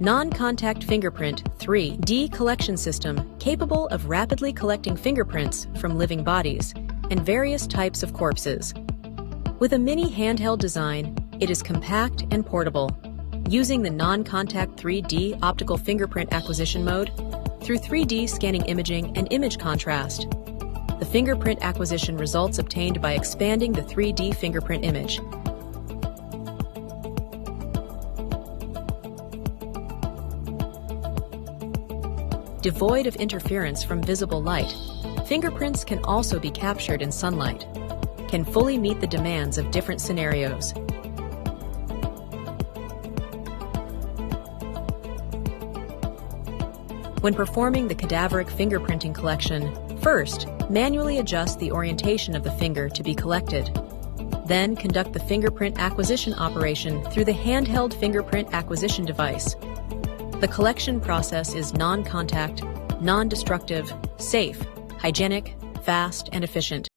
non-contact fingerprint 3D collection system capable of rapidly collecting fingerprints from living bodies and various types of corpses. With a mini handheld design, it is compact and portable, using the non-contact 3D optical fingerprint acquisition mode through 3D scanning imaging and image contrast. The fingerprint acquisition results obtained by expanding the 3D fingerprint image. Devoid of interference from visible light, fingerprints can also be captured in sunlight, can fully meet the demands of different scenarios. When performing the cadaveric fingerprinting collection, first, manually adjust the orientation of the finger to be collected. Then conduct the fingerprint acquisition operation through the handheld fingerprint acquisition device. The collection process is non-contact, non-destructive, safe, hygienic, fast, and efficient.